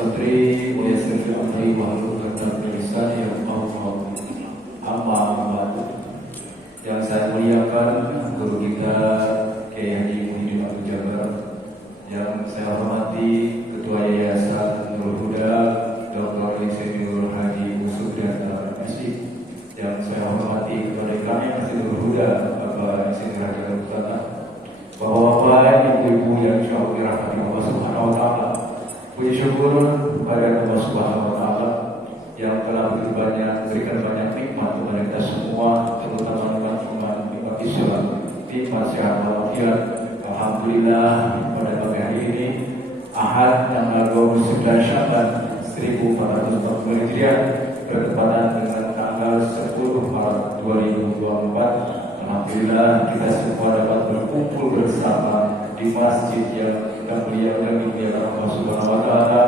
sadri wa yassir li amri wahlul 'uqdatam min lisani yafqahu qawli. Amma ba'du. Yang saya muliakan guru kita Kiai Haji Muhyiddin Abdul Jabbar, yang saya hormati Ketua Yayasan Nurul Huda Dr. Insinyur Haji Yusuf dan Masjid, yang saya hormati kepada kami Masjid Nurul Huda Bapak Insinyur Haji Abdul Fatah, Bapak-bapak, ibu-ibu yang insyaallah dirahmati Allah Subhanahu wa taala. Puji syukur kepada Allah Subhanahu wa taala yang telah berikan banyak nikmat kepada kita semua, terutama nikmat Islam, nikmat sehat walafiat. Alhamdulillah pada pagi hari ini Ahad tanggal 29 Sya'ban 1440 Hijriah bertepatan dengan tanggal 10 Maret 2024. Alhamdulillah kita semua dapat berkumpul bersama di masjid yang kita muliakan Allah Subhanahu wa taala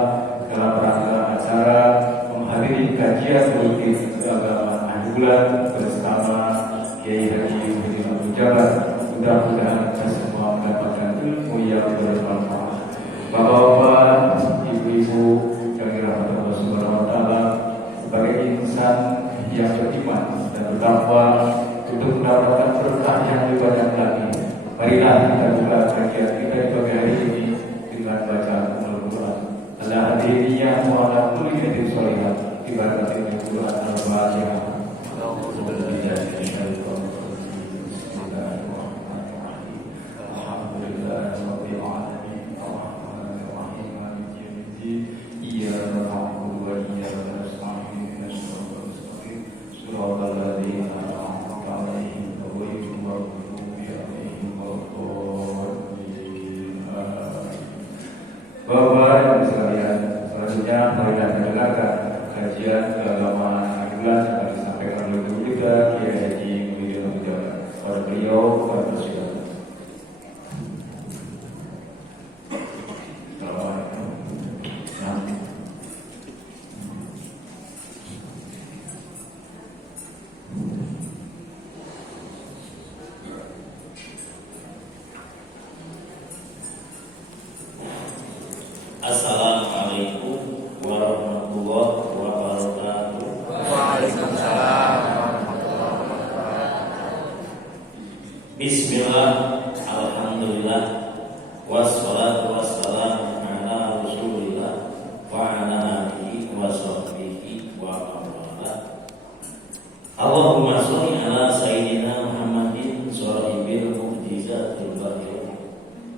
dalam rangka acara menghadiri kajian politik keagamaan akhir bulan bersama Kiai Haji Muhyiddin Abdul Jabbar. Mudah-mudahan kita semua mendapatkan ilmu yang bermanfaat. Bapak-bapak, ibu-ibu yang dirahmati Allah Subhanahu wa taala, sebagai insan yang beriman dan bertakwa untuk mendapatkan berkah yang lebih banyak lagi, marilah kita buka kajian kita di pagi hari ini dengan bacaan Al-Quran. Ala hadiriyah wa ala kulli yadin sholihah ibaratnya Al-Quran Al-Fatihah. Bapak dan sekalian, selanjutnya marilah kita dengarkan kajian keagamaan akhir bulan yang disampaikan oleh guru kita Kiai Haji Muhyiddin Abdul Jabbar. Pada beliau bersilakan. Assalamualaikum warahmatullahi wabarakatuh. Waalaikumsalam warahmatullahi wabarakatuh. Bismillah, alhamdulillah, wassalatu wassalamu ala rasulillah wa ala alihi wa sahbihi wa man. Allahumma sholli ala sayyidina Muhammadin sahibil mu'jizatil bahir.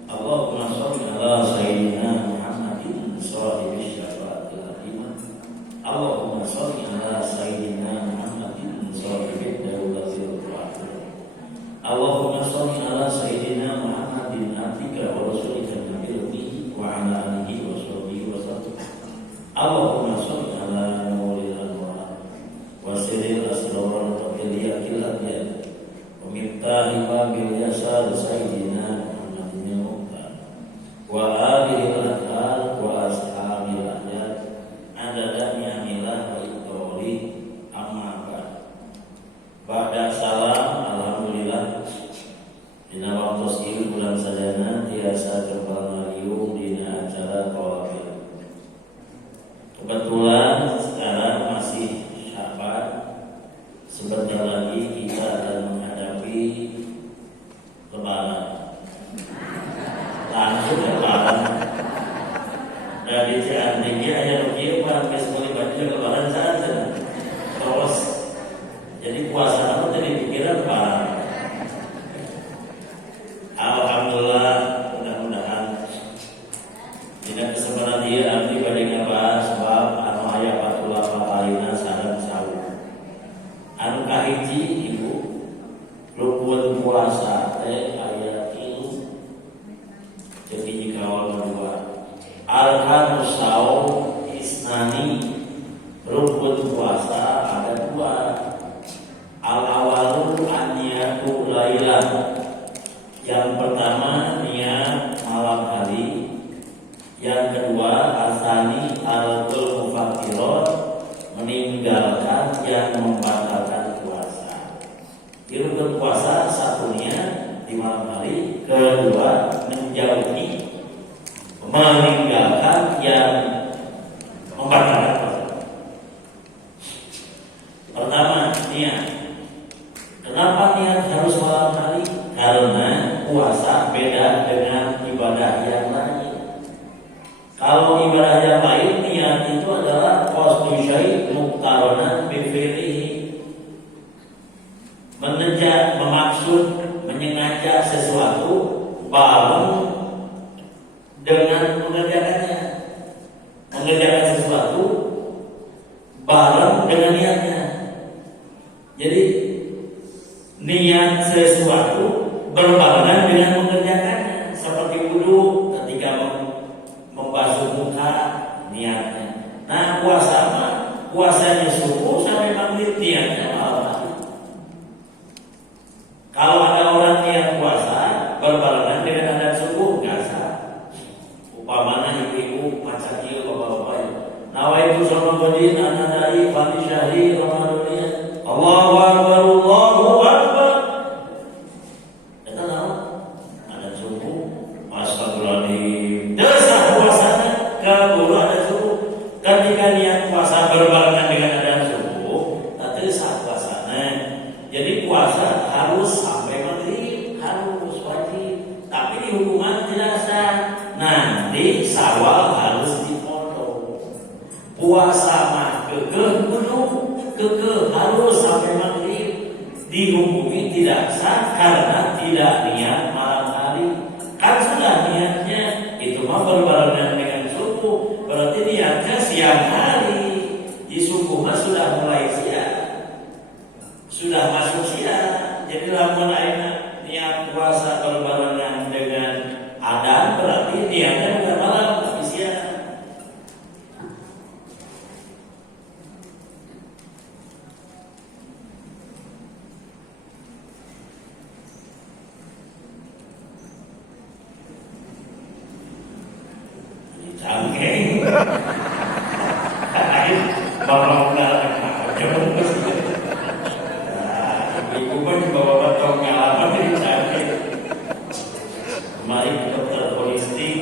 Allahumma sholli ala sayyidina sahibi syafaatil hakim. Allahumma sholli ala sayyidina Muhammadin sahibi daulatil wahid. Allahumma sholli ala sayyidina Muhammadin atika wa rasulika nabiyyih wa ala alihi wa sahbihi wa sallam. Allahumma sholli ala nuril anwar wa sirril asrar wa biliyakil abyad wa miftahil babil yasar sayyidina Muhammadin wa alihi al-athar wa ashabil ahyad adada ni'amillah wa iqrari amma ba'd. Ba'da salam, alhamdulillah dina waktu sihir bulan sadana tiasa terpangariung dina acara qawafil. Kebetulan sekarang masih Sya'ban, sebentar lagi kita akan menghadapi Lebaran. Langsung lebaran. Dari tinggi aja begini, Pak, sekali baju lebaran saja. Terus, jadi puasa aku tadi pikiran Pak. Alhamdulillah, mudah-mudahan tidak kesempatan dia abdi pada ngabahas sebab anu aya patulah patalina sareng saur. Anu kahiji ibu, rukun puasa teh aya tilu. Jadi jika awal kedua Arkanus saum isnani, rukun puasa ada dua. Al-awalu an-niyatu lailah. Yang pertama niat malam hari. Yang kedua asani al-qul mufakiron, meninggalkan yang membatalkan puasa. Di rukun puasa satunya di malam hari, kedua menjauhi meninggalkan yang mengajak sesuatu bareng dengan mengerjakannya, mengerjakan sesuatu bareng dengan niatnya. Jadi niat sesuatu berbarengan dengan mengerjakannya, seperti wudu ketika membasuh muka niatnya. Nah puasanya subuh sampai maghrib niatnya malam hari. Kalau ada orang niat puasa berbarengan dengan adan subuh nggak sah. Upamana ibu-ibu macam ieu bapak-bapak. Nawaitu Ramadan anadai fani syahri Ramadan. Allahu akbar Allahu akbar. Eta naon? Adan subuh. Astagfirullahaladzim. Dosa puasanya kabur adan subuh. Ketika niat puasa berbarengan dengan adan subuh, nanti sah puasanya. Jadi puasa harus sampai maghrib, harus wajib. Tapi di hukuman tidak sah. Nanti Syawal harus dipotong. Puasa mah kekeh kudu kekeh harus sampai maghrib. Dihukumi tidak sah karena tidak niat malam hari. Kan sudah niatnya itu mah berbarengan dengan subuh. Berarti niatnya siang hari. Di subuh mah sudah mulai siang. Sudah masuk siang. Jadi lamun ayeuna niat puasa berbarengan dengan adzan berarti niatnya bukan malam tapi siang. Canggih. Ayo bawa ibu pun bawa batong ngalaman ini canggih. Kemarin dokter holistik,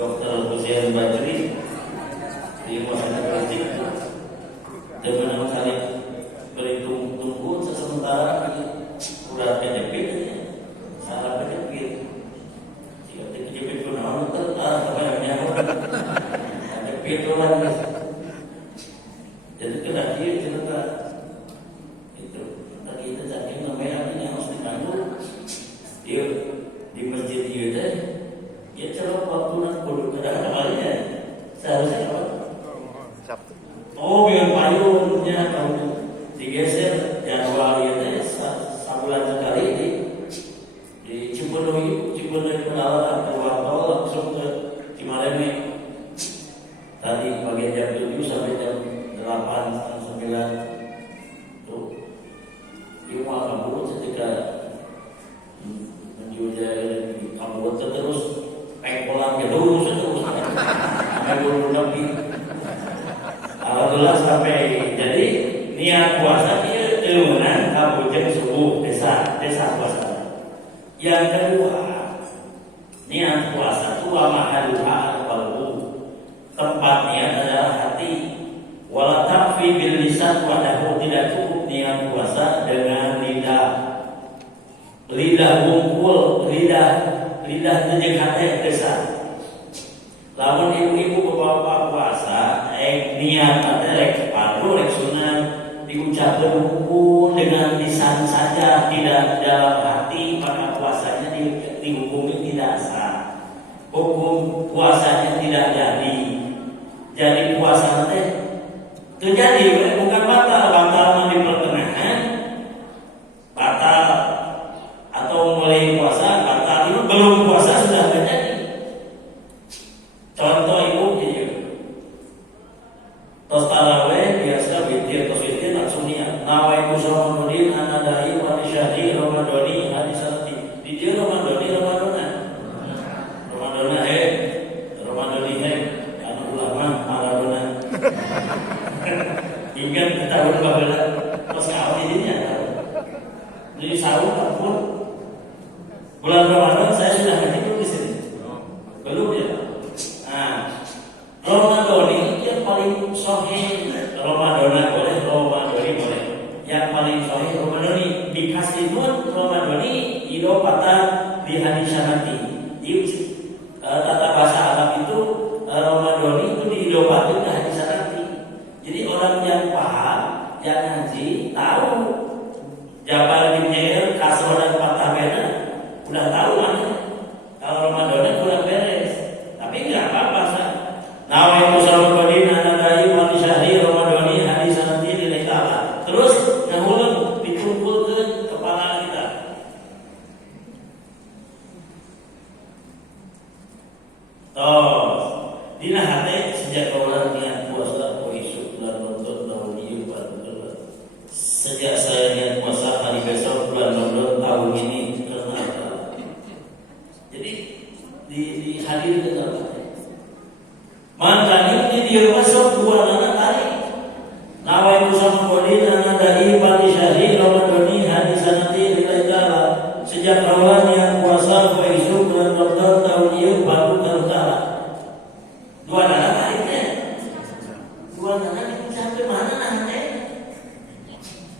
dokter Husain Badri di rumah sakit Gresik, dengan kali berhitung-tunggu sementara udah kejepit, salah kejepit. Jika kejepit pun orang kebanyakan kejepit orang. Jadi kena dia cerita itu tadi itu jadi namanya ini harus diganggu. Dia di masjid dia teh, dia celok waktu nak kudu kada kemarinnya. Seharusnya apa? Sabtu. Oh, biar payungnya kamu digeser jadwal dia teh sebulan sekali di Cipenuhi penawaran keluar tol langsung ke Cimaleme. Tadi bagian jam 7 sampai jam 8, 9 tuh. Dia mau kabur ketika kamu terus pengkolan terus sampai buru nabi. Alhamdulillah sampai jadi niat puasa dia terunan kamu jam subuh desa puasa. Yang kedua niat puasa itu amahaluha al-qalbu. Tempat niat adalah hati. Wala takfi bil lisan wadahu, tidak cukup niat puasa dengan lidah bungkul, lidah jeung hate besar. Lamun ibu-ibu bapak puasa, niat ate rek fardu rek sunat diucapkeun hukum dengan lisan saja, tidak dalam hati, maka puasanya dihukumi tidak sah. Hukum puasanya tidak jadi puasa teh terjadi bukan batal di pertengahan, batal atau mulai puasa batal itu belum puasa sudah terjadi. Contoh ibu ini, tos taraweh biasa witir tos witir langsung niat nawaitu Ramadan anadai wa syahri Ramadani hadis sarti di dia Ramadani anu ulama Maradona. Ingat tahun kabelah pas kawin ininya. Jadi sahur pun bulan Ramadan saya sudah hidup di sini. Belum ya? Nah, Ramadan ini yang paling sahih. Ramadan boleh. Yang paling sahih Ramadan ini dikasih nun Ramadan ini idopatan di hadis syarati. Tata bahasa Arab itu Ramadan itu diidopatkan ke hadis syarati. Jadi orang yang paham, yang ngaji, tahu Jabal bin Jair, kasroh dan patah bena Udah tahu mana kalau Ramadannya kurang beres, tapi nggak apa-apa sah. Nawaitu Ramadan anadai wa syahri Ramadani hadis nanti di ta'ala. Terus ngahulun dikumpul ke kepala kita. Tos, dina hati sejak orang niat puasa isu bulan Ramadan tahun ini sejak saya niat puasa hari besok bulan Ramadan tahun ini karena apa? Jadi dihadirkan apa? Maka ini dia masuk dua anak tarik. Nawaitu Ramadan anadai wa syahri Ramadani hadis nanti di ta'ala. Sejak awal niat puasa isu bulan Ramadan tahun ini baru terutara. Dua anak tariknya. Dua anak itu sampai mana nanti?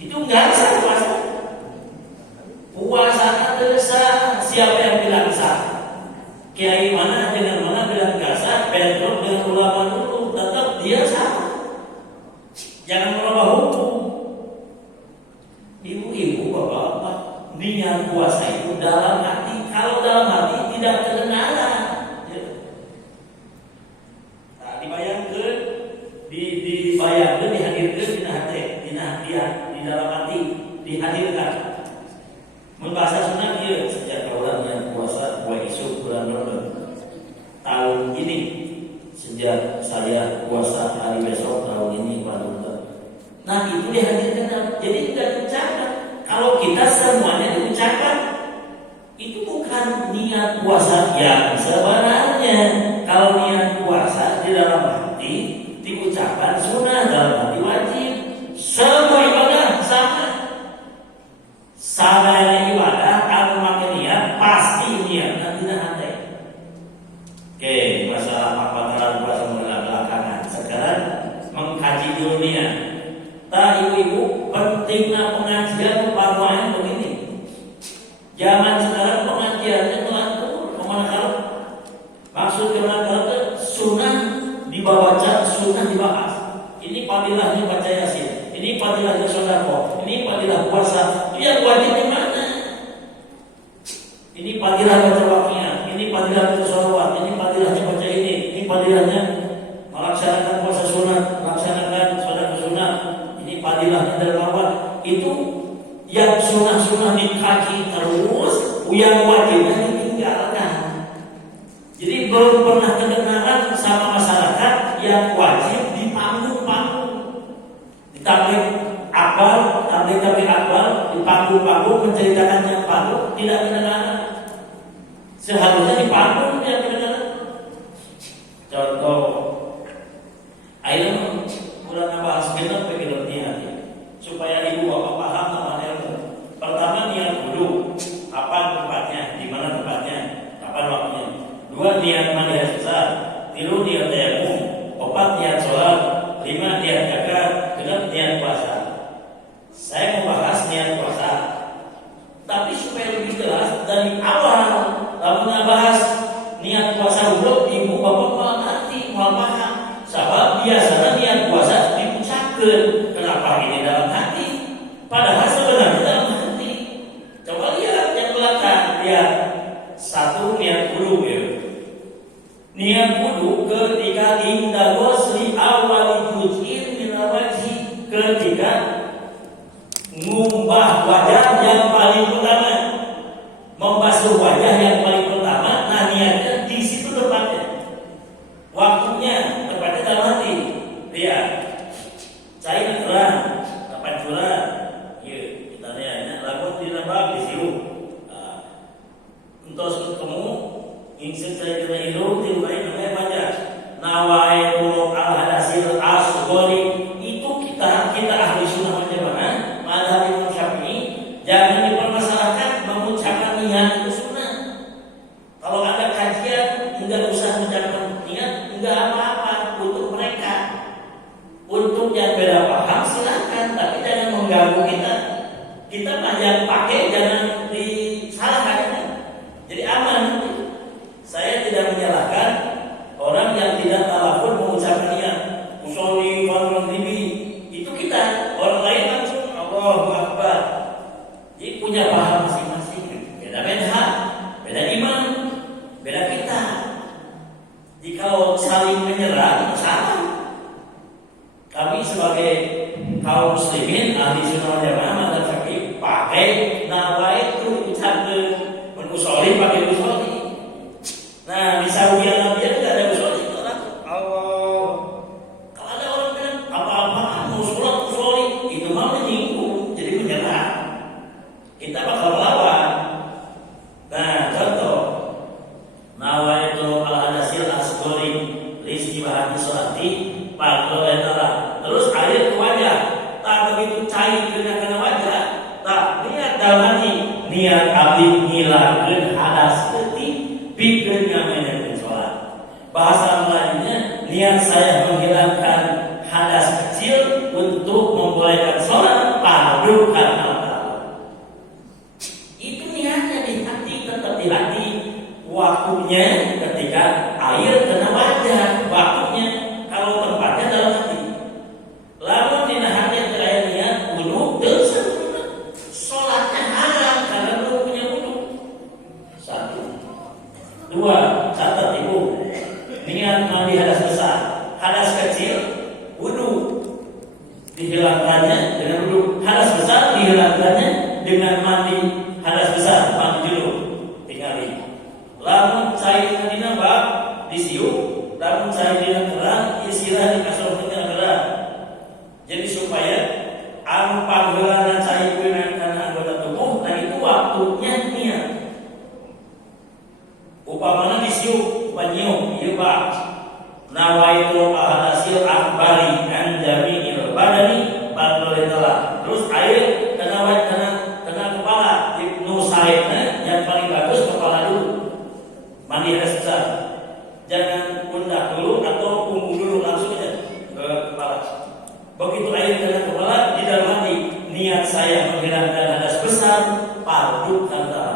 Itu enggak sah puasa. Puasa terasa siapa yang bilang sah? Kiai mana dengan mana bilang enggak sah? Bentrok dengan ulama dulu, tetap dia sama. Jangan merubah hukum. Ibu-ibu, bapak-bapak, niat puasa itu dalam hati. Kalau dalam hati tidak kedengaran. Dibayangkan, dibayangkan, dihadirkan di dalam hati, dihadirkan. Membahasa sunnah dia sejak orang yang puasa isu bulan Ramadan tahun ini, sejak saya puasa hari besok tahun ini baru. Nah itu dihadirkan, jadi tidak diucapkan. Kalau kita semuanya diucapkan, itu bukan niat puasa yang sebenarnya. Kalau niat puasa di dalam hati diucapkan sunnah, dalam hati wajib. Semua ibadah sama. Sama ibadah, kalau makin niat pasti niat nanti hati. Oke, masalah apa puasa mulai belakangan. Sekarang mengkaji dulu niat. Ibu-ibu, pentingnya pengajian parwaan begini. Zaman sekarang pengajiannya melantur kemanakala. Maksud kemanakala sunnah dibaca, sunnah dibahas. Ini fadilahnya baca Yasin, ini fadilahnya sedekah, ini fadilah puasa. Itu yang wajib di mana? Ini fadilah baca Waqiah, ini fadilah baca sholawat, ini fadilahnya baca ini fadilahnya melaksanakan puasa sunnah, melaksanakan sedekah sunnah. Fadilahnya dermawan itu yang sunnah-sunnah dikaji terus, yang wajibnya ditinggalkan. Jadi belum pernah kedengaran sama masyarakat yang wajib di panggung-panggung, di tabligh akbar, tabligh akbar, di panggung-panggung menceritakan yang panggung tidak kedengaran. Seharusnya di panggung tidak kedengaran. Contoh, ayo kurang bahas genap niat supaya ibu bapak paham tentang ilmu. Pertama niat dulu, apa tempatnya, di mana tempatnya, kapan waktunya. Dua niat mandi besar, tilu niat tayamum, empat niat sholat, lima niat zakat, enam niat puasa. Saya membahas niat puasa, tapi supaya lebih jelas dari awal, lalu bahas niat puasa dulu, ibu bapak malah nanti malah paham. Sebab biasanya niat puasa kenapa ini dalam hati? Padahal sebenarnya dalam hati. Coba lihat yang belakang, lihat satu niat wudu ya. Niat wudu ketika inda ghusli awal juz'in min wajhi, ketika ngumbah wajah yang paling pertama, membasuh wajah yang paling pertama. Nah niatnya di situ tepatnya, waktunya tepatnya dalam hati. Lihat. Saya curang, kapan curang? Iya, kita lihatnya lagu di lembab di situ. Untuk ketemu, ingin saya kena hidung, tiba-tiba namanya baca Nawaitu al-hadasil asghari. Itu kita ahli sunnah macam mana? Mazhab Imam Syafi'i, jangan dipermasalahkan mengucapkan niat itu sunnah. Kalau ada kajian, enggak usah mengucapkan niat, enggak apa-apa untuk mereka. Untuk yang beda paham silakan, tapi jangan mengganggu kita. Kita yang pakai jangan disalahkan. Jadi aman. Saya tidak menyalahkan orang yang tidak talafun mengucapkan niat. Usolli fardhu ribi. Itu kita. Orang lain langsung Allahu Akbar. Jadi punya paham masing-masing. Beda-beda. menghilangkan hadas ketik bikin ngamen sholat. Bahasa lainnya, niat saya menghilangkan hadas kecil untuk membolehkan sholat padu karena Allah. Itu niatnya di hati, tetap di hati. Waktunya ketika air kena wajah, waktunya kalau tempatnya dalam hati. Lalu di hati terakhir niat wudu dan sempurna. Sholatnya haram karena belum punya wudu. 1, 2, catat ibu. Niat mandi hadas besar, hadas kecil, wudu dihilangkannya dengan wudu. Hadas besar dihilangkannya dengan mandi hadas besar, mandi dulu, tinggalin. Lamun cair dina bab disiup, lamun cair dina kerang istirahat di kasur dina kerang. Jadi supaya anu panggeulana cair dina kana anggota tubuh, nah itu waktunya niat. Upamana disiup, panyiup, ieu bab nawaitu ahadasil akbari an jami'il badani badalillah. Terus air kena kepala, Ibnu Saidna yang paling bagus kepala dulu. Mandi hadas besar, jangan pundak dulu atau punggung dulu, langsung aja ke kepala. Begitu air kena kepala, di dalam hati niat saya menghilangkan hadas besar, padu kata.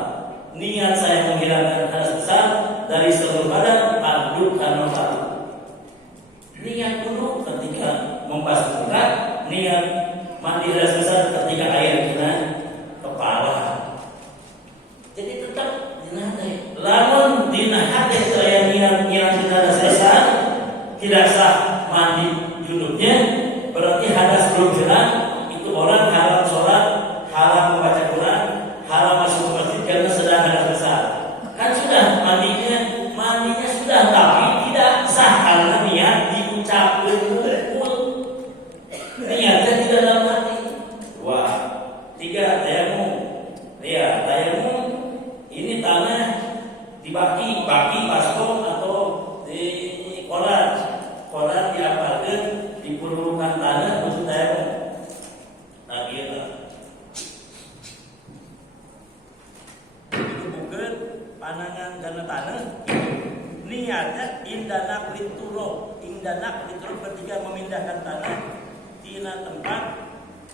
Niat saya menghilangkan hadas besar dari seluruh badan, padu kata. Niat dulu ketika membasuh muka, niat mandi hadas besar ketika air kena kepala. Jadi tetap dinahati. Lamun dinahati saya niat hadas besar tidak sah mandi junubnya, berarti hadas belum hilang. Itu orang haram sholat, haram membaca Quran, haram masuk ke masjid karena sedang hadas besar. Kan sudah mandinya sudah, tapi tidak sah karena niat diucapkan mulut. Niatnya tidak dalam hati. 2, 3, tayamum. Ya, tayamum ini tanah dibaki baskom atau di koran diapalkan, dipulukan tanah untuk tayamum. Nah, gitu. Itu bukan panangan dana tanah. Niatnya indanak lituro ketika memindahkan tanah tina tempat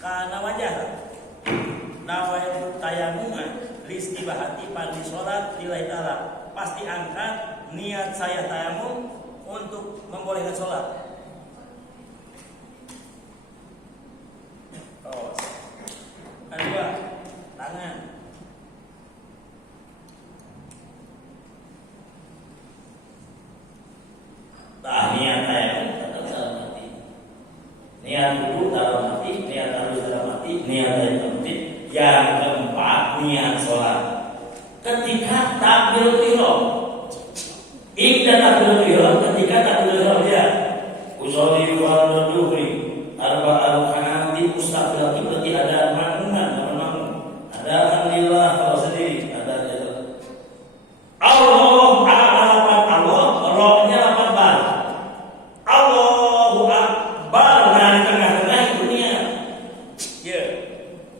kana wajah. Nawaitu tayamuma listibahati pandi sholat lillahi ta'ala. Pasti angkat niat saya tayamum untuk membolehkan sholat. Kedua, tangan. Niat tayamum dalam hati. Niat dulu dalam hati, niat harus dalam hati, niat dalam hati. Yang keempat, niat sholat. Ketika takbiratul ihram, ketika takbiratul ihram ya, usolli fardhu dhuhri arba'al kanati mustaqbil berarti ada makmum, ada alhamdulillah kalau sendiri, ada Allah rohnya 8 bar. Allahu Akbar, nah di tengah-tengah itu niat. Ya,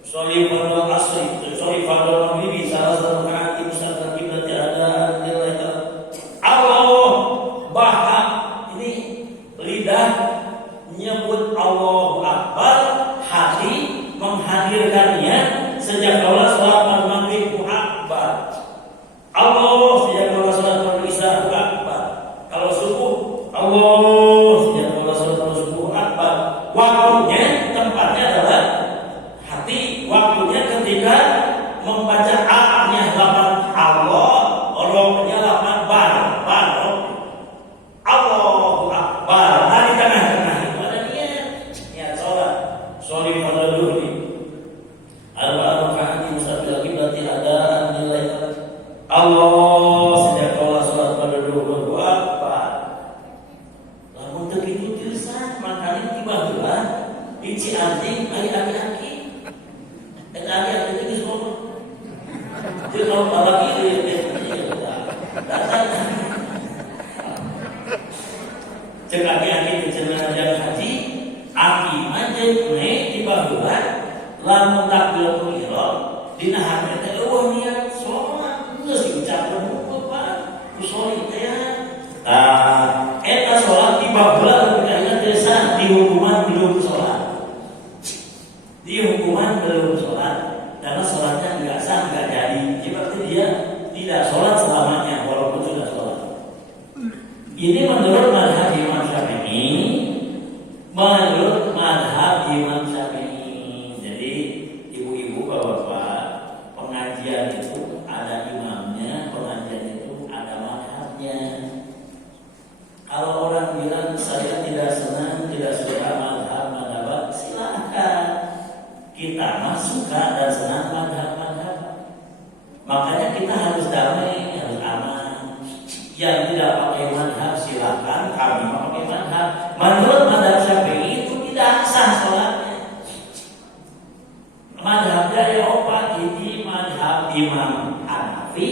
sholli fardhu asri, sholli fardhu maghribi, salah satu rakaat mustaqbil berarti ada alhamdulillah. Allah bahwa ini lidah nyebut Allahu Akbar, hati menghadirkannya sejak awal sholat maghrib akbar. Allah sejak awal sholat maghrib isya akbar. Kalau subuh Allah sejak awal sholat subuh akbar. Waktunya, tempatnya adalah hati. Waktunya ketika membaca A-nya 8 Allah, rohnya 8 bar. Allahu Akbar. Di tengah-tengah itu ada niat sholat. Sholli fardhu dhuhri arba'al rakaat mustaqbil berarti ada nilai Allah sejak awal sholat pada dhuhur apa. Lamun teu kitu tieusan makanya tiba-tiba hiji anjing ari-ari eta ari-ari teh geus ngomong. Teu kalau lagi cek aki-aki cenah jam haji, aki mah jeung tiba-tiba lamun takbiratul ihram dina hati teh eueuh niat sholat geus di hukuman belum sholat. Di hukuman belum sholat karena sholatnya nggak sah, nggak jadi. Jadi berarti dia tidak sholat selamanya walaupun sudah sholat. Ini menurut mazhab Imam Syafi'i. Menurut mazhab Imam Syafi'i. Jadi ibu-ibu, bapak-bapak, pengajian itu ada imamnya, pengajian itu ada mazhabnya. Kalau orang bilang saya tidak senang, tidak suka mazhab, silakan. Kita mah suka dan senang mazhab. Makanya kita harus damai, harus aman. Yang tidak pakai mazhab silakan, kami mau pakai mazhab. Menurut mazhab Syafi'i itu tidak sah sholatnya. Mazhabnya ya opat ini mazhab Imam Hanafi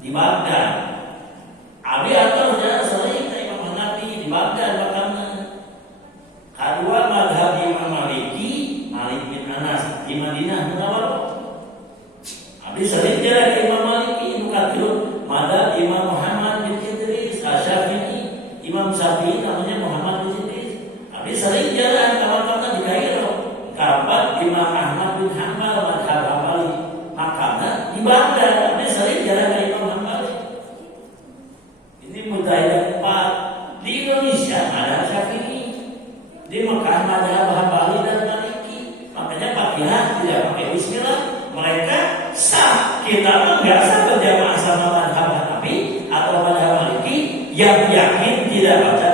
di Baghdad. Abi atau jangan sering Imam Hanafi di Baghdad makamnya. Kedua mazhab Imam Maliki, Malik bin Anas di Madinah Munawwarah. Abi sering jalan ke Imam Maliki, bukan dulu. Mazhab Imam Muhammad bin Idris Asy-Syafi'i, Imam Syafi'i namanya Muhammad bin Idris. Abi sering jalan kawan-kawan di Kairo. Kapan Imam Ahmad bin Hanbal mazhab Hambali makamnya di Baghdad. Abi sering jalan ke Imam Hambali. Ini mudahnya 4 di Indonesia mazhab Syafi'i, di Mekah mazhab Hambali dan Maliki. Makanya Fatihah tidak pakai bismillah. Mereka sah, kita enggak sah berjamaah sama mazhab Hanafi atau mazhab Maliki yang yakin tidak baca